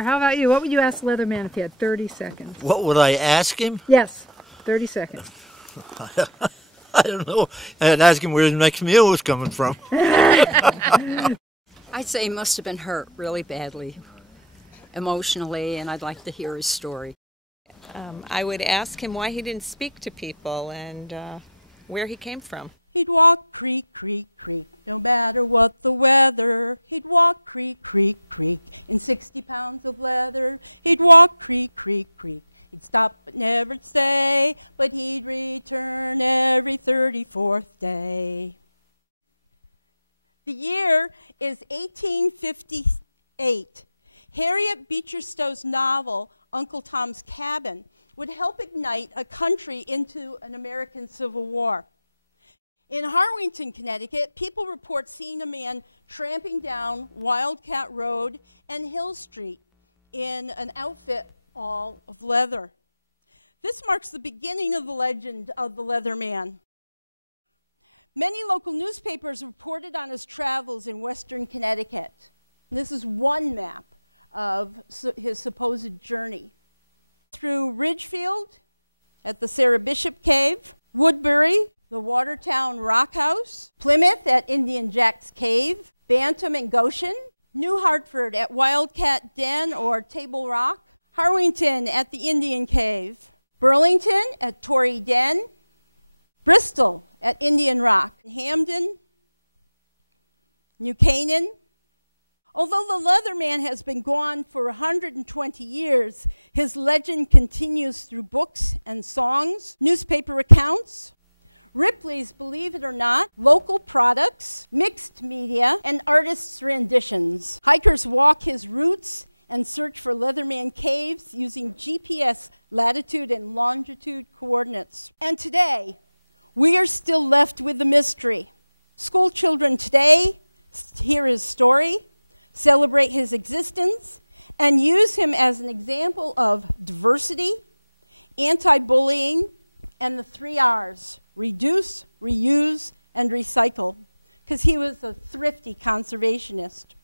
How about you? What would you ask Leatherman if you had 30 seconds? What would I ask him? Yes, 30 seconds. I don't know. I'd ask him where his next meal was coming from. I'd say he must have been hurt really badly, emotionally, and I'd like to hear his story. I would ask him why he didn't speak to people and where he came from. He'd walk creak, creak, creak, no matter what the weather. He'd walk creak, creak, creak, in 60 pounds of leather. He'd walk creak, creak, creak. He'd stop but never stay, but he'd return every 34th day. The year is 1858. Harriet Beecher Stowe's novel, Uncle Tom's Cabin, would help ignite a country into an American Civil War. In Harwinton, Connecticut, people report seeing a man tramping down Wildcat Road and Hill Street in an outfit all of leather. This marks the beginning of the legend of the Leatherman. Many local newspapers reported on his travels in western Connecticut. This is one map of his supposed journey. Through Ridgefield, at the Sarah Bishop Cave, Woodbury, the Watertown Rock House, Plymouth at Indian Jack's Cave, Bantam and Goshen, New Hartford at Wildcat Den or Table Rock, Harwinton at the Indian Cave, Burlington at Torrey Den, Bristol at Indian Rock, Hamden, New Canaan. Although the Leatherman has been gone for 120 years, his legend continues through books and songs, newspaper accounts, Ripley's Believe It or Not, local products, mixed media, and artists' renditions. Hikers walk his routes and search for Leatherman caves using GPS latitude and longitude coordinates. And today, we are still left with the mystery. School children today hear his story, celebrate his existence, and use him as an example of diversity, anti-bullying, and the 3 R's: reduce, reuse, and recycle, because he was a thrifty conservationist.